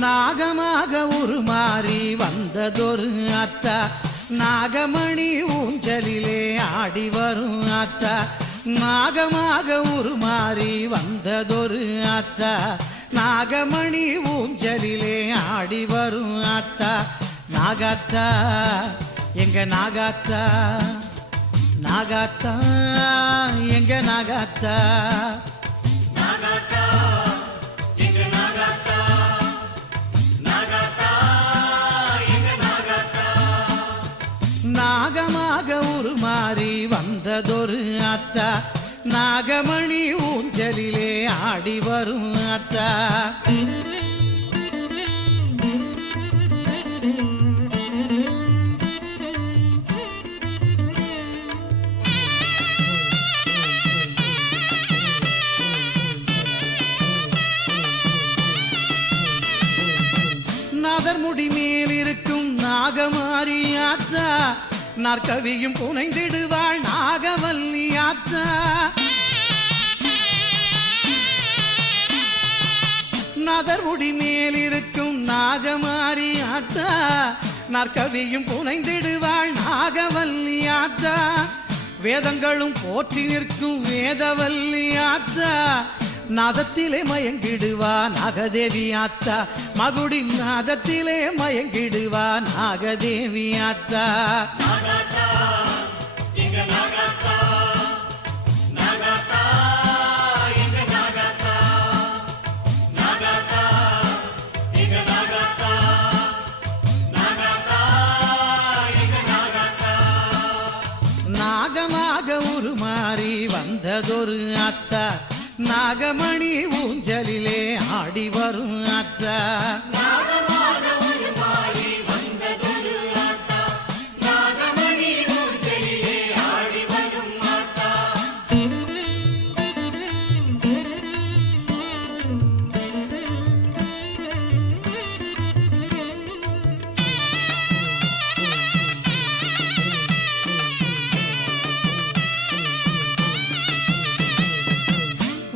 நாகமாக உருமாறி வந்ததொரு அத்தா. நாகமணி ஊஞ்சலிலே ஆடி வரும் அத்தா. நாகமாக உருமாறி வந்ததொரு அத்தா. நாகமணி ஊஞ்சலிலே ஆடி வரும் அத்தா. நாகாத்தா எங்க நாகாத்தா? நாகாத்தா எங்க நாகாத்தா? நாகமணி ஊஞ்சலிலே ஆடி வரும் அத்தா. நாதர்முடி மேல் இருக்கும் நாகமாரி ஆத்தா நாற்கவியும் புனைந்திடுவார். நாதர்முடி மேல் இருக்கும் நாகமாரி ஆத்தா. நற்கவியும் புனைந்திடுவாள் நாகவல்லி ஆத்தா. வேதங்களும் போற்றி நிற்கும் வேதவல்லி ஆத்தா. நாதத்திலே மயங்கிடுவா நாகதேவி ஆத்தா. மகுடி நாதத்திலே மயங்கிடுவா நாகதேவி ஆத்தா. வந்ததொரு அத்தா. நாகமணி ஊஞ்சலிலே ஆடி வரும் அத்தா.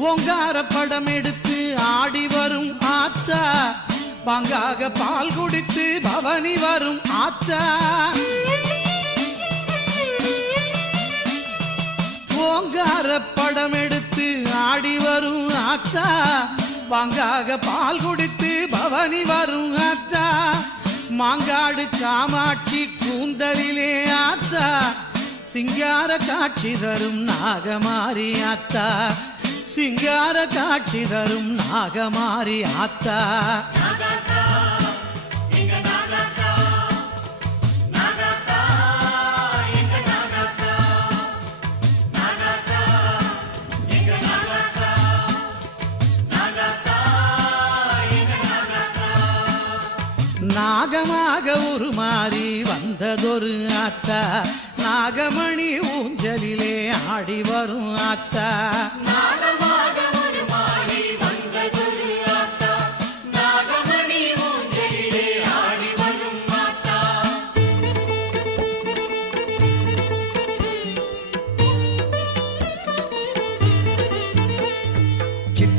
ஓங்கார படம் எடுத்து ஆடி வரும் ஆத்தா. பங்காக பால் குடித்து பவனி வரும் ஆத்தா. ஓங்கார படம் எடுத்து ஆடி வரும் ஆத்தா. பங்காக பால் குடித்து பவனி வரும் ஆத்தா. மாங்காடு காமாட்சி கூந்தலிலே ஆத்தா. சிங்கார காட்சி தரும் நாகமாரி ஆத்தா. சிங்கார காட்சி தரும் நாகமாரி ஆத்தா. நாகமாக ஒரு மாறி வந்ததொரு ஆத்தா. நாகமணி ஊஞ்சலிலே ஆடி வரும் ஆத்தா.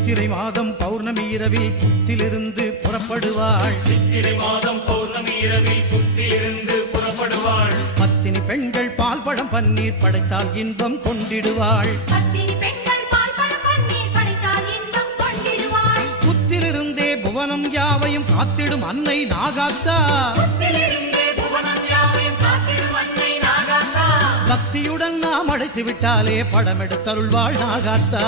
சித்திரை மாதம் பௌர்ணமி இரவில் குத்திலிருந்து புறப்படுவாள். சித்திரை மாதம் பௌர்ணமி இரவில் புத்திலிருந்து புறப்படுவாள். பத்தினி பெண்கள் பால் பழம் பன்னீர் படைத்தால் இன்பம் கொண்டிடுவாள். பத்தினி பெண்கள் பால் பழம் பன்னீர் படைத்தால் இன்பம் கொண்டிடுவாள். புத்திலிருந்தே புவனம் யாவையும் காத்திடும் அன்னை நாகாத்தா. புத்திலிருந்தே புவனம் யாவையும் காத்திடும் அன்னை நாகாத்தா. பக்தியுடன் நாம் அழைத்து விட்டாலே படம் எடுத்தருள்வாள் நாகாத்தா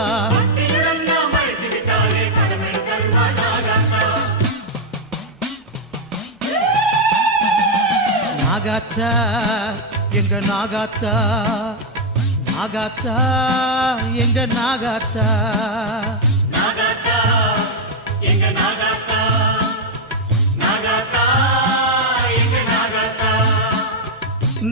நாகாத்தா எங்க நாகாத்தா? நாகாத்தா எங்க நாகாத்தா? நாகாத்தா எங்க நாகாத்தா? நாகாத்தா எங்க நாகாத்தா?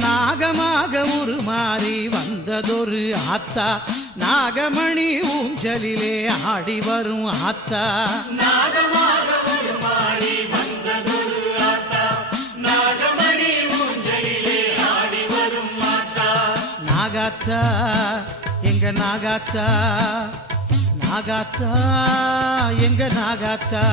நாகமாக உருமாறி வந்ததொரு ஆத்தா. நாகமணி ஊஞ்சலிலே ஆடி வரும் ஆத்தா. நாகமாக நாகாத்தா எங்க நாகாத்தா? நாகாத்தா எங்க நாகாத்தா?